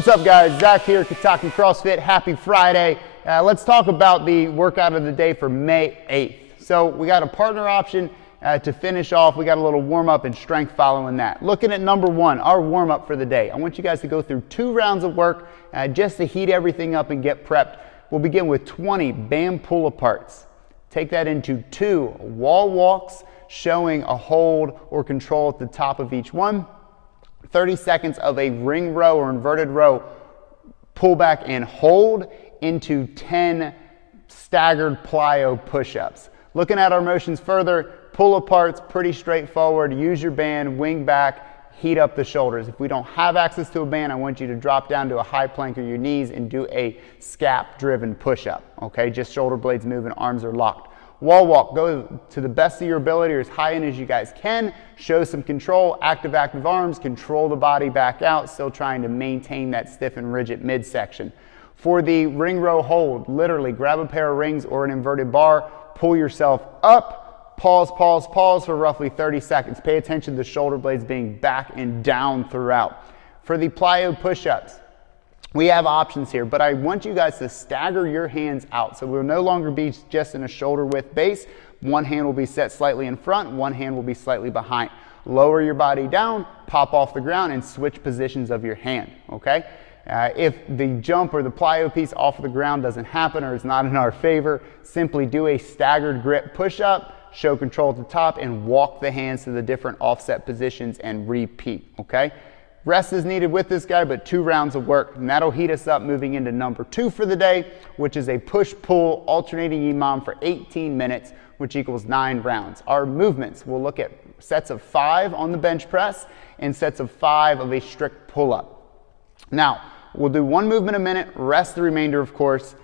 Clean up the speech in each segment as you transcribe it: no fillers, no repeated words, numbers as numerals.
What's up, guys? Zach here, Kentucky CrossFit. Happy Friday. Let's talk about the workout of the day for May 8th. So we got a partner option to finish off. We got a little warm-up and strength following that. Looking at number one, our warm-up for the day. I want you guys to go through 2 rounds of work just to heat everything up and get prepped. We'll begin with 20 band pull-aparts. Take that into 2 wall walks, showing a hold or control at the top of each one. 30 seconds of a ring row or inverted row, pull back and hold into 10 staggered plyo push-ups. Looking at our motions further, pull aparts, pretty straightforward. Use your band, wing back, heat up the shoulders. If we don't have access to a band, I want you to drop down to a high plank or your knees and do a scap-driven push-up, okay? Just shoulder blades moving, arms are locked. Wall walk, go to the best of your ability or as high in as you guys can. Show some control, active arms, control the body back out, still trying to maintain that stiff and rigid midsection. For the ring row hold, literally grab a pair of rings or an inverted bar, pull yourself up, pause for roughly 30 seconds. Pay attention to the shoulder blades being back and down throughout. For the plyo push-ups, we have options here, but I want you guys to stagger your hands out. So we'll no longer be just in a shoulder width base. One hand will be set slightly in front, one hand will be slightly behind. Lower your body down, pop off the ground, and switch positions of your hand, okay? If the jump or the plyo piece off of the ground doesn't happen or is not in our favor, simply do a staggered grip push-up, show control at the top, and walk the hands to the different offset positions and repeat, okay? Rest is needed with this guy, but 2 rounds of work, and that'll heat us up moving into number 2 for the day, which is a push-pull alternating EMOM for 18 minutes, which equals 9 rounds. Our movements, we'll look at sets of 5 on the bench press and sets of 5 of a strict pull-up. Now, we'll do 1 movement a minute, rest the remainder, of course,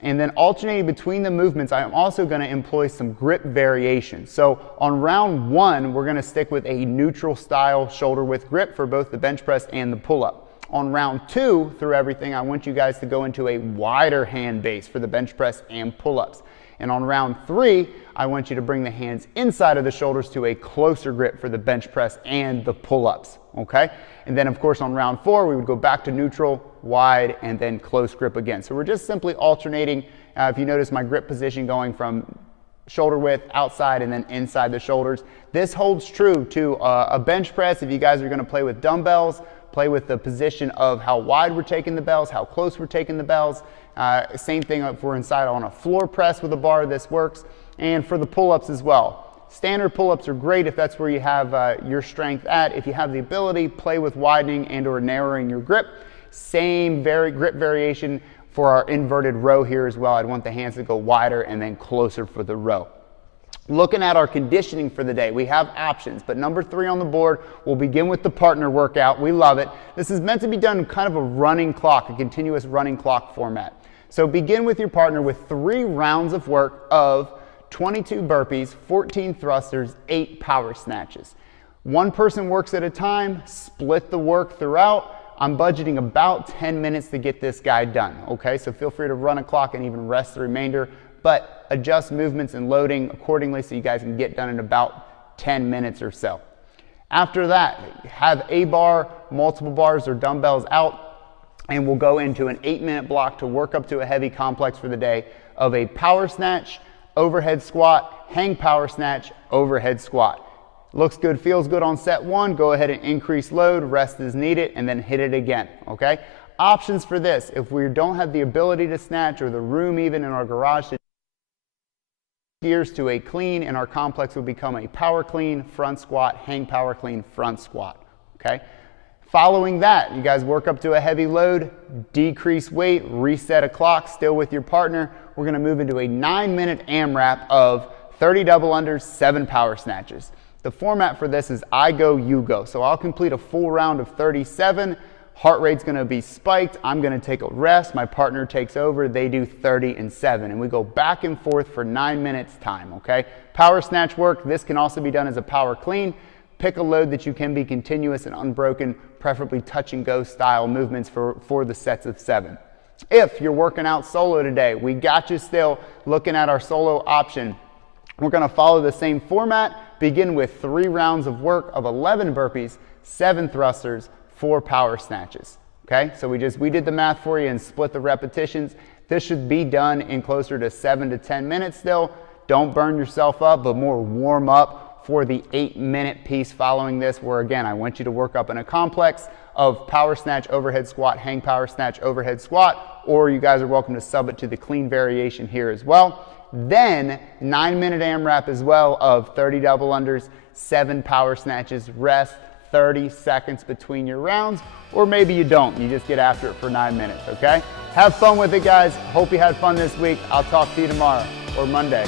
and then alternating between the movements, I am also going to employ some grip variation. So on round 1, we're going to stick with a neutral style shoulder width grip for both the bench press and the pull-up. On round 2, through everything, I want you guys to go into a wider hand base for the bench press and pull-ups. And on round 3, I want you to bring the hands inside of the shoulders to a closer grip for the bench press and the pull-ups, okay? And then, of course, on round 4, we would go back to neutral, wide, and then close grip again. So we're just simply alternating. If you notice my grip position going from shoulder width, outside, and then inside the shoulders. This holds true to a bench press. If you guys are going to play with dumbbells, play with the position of how wide we're taking the bells, how close we're taking the bells. Same thing if we're inside on a floor press with a bar, this works. And for the pull-ups as well. Standard pull-ups are great if that's where you have your strength at. If you have the ability, play with widening and or narrowing your grip. Same grip variation for our inverted row here as well. I'd want the hands to go wider and then closer for the row. Looking at our conditioning for the day, we have options, but number 3 on the board, we'll begin with the partner workout. We love it. This is meant to be done kind of a running clock, a continuous running clock format. So begin with your partner with 3 rounds of work of 22 burpees, 14 thrusters, 8 power snatches. 1 person works at a time, split the work throughout. I'm budgeting about 10 minutes to get this guy done, okay? So feel free to run a clock and even rest the remainder, but adjust movements and loading accordingly so you guys can get done in about 10 minutes or so. After that, have a bar, multiple bars or dumbbells out, and we'll go into an 8-minute block to work up to a heavy complex for the day of a power snatch, overhead squat, hang power snatch, overhead squat. Looks good, feels good on set 1. Go ahead and increase load, rest is needed, and then hit it again, okay? Options for this, if we don't have the ability to snatch or the room even in our garage to gears to a clean, and our complex will become a power clean, front squat, hang power clean, front squat, okay? Following that, you guys work up to a heavy load, decrease weight, reset a clock, still with your partner. We're gonna move into a 9-minute AMRAP of 30 double unders, 7 power snatches. The format for this is I go, you go. So I'll complete a full round of 37. Heart rate's gonna be spiked. I'm gonna take a rest. My partner takes over. They do 30 and 7. And we go back and forth for 9 minutes time, okay? Power snatch work. This can also be done as a power clean. Pick a load that you can be continuous and unbroken, preferably touch and go style movements for the sets of 7. If you're working out solo today, we got you still. Looking at our solo option, we're gonna follow the same format. Begin with 3 rounds of work of 11 burpees, 7 thrusters, 4 power snatches. Okay, so we did the math for you and split the repetitions. This should be done in closer to 7 to 10 minutes still. Don't burn yourself up, but more warm up for the 8-minute piece following this, where again, I want you to work up in a complex of power snatch, overhead squat, hang power snatch, overhead squat, or you guys are welcome to sub it to the clean variation here as well. Then 9-minute AMRAP as well of 30 double unders, 7 power snatches, rest, 30 seconds between your rounds, or maybe you don't. You just get after it for 9 minutes, okay? Have fun with it, guys. Hope you had fun this week. I'll talk to you tomorrow or Monday.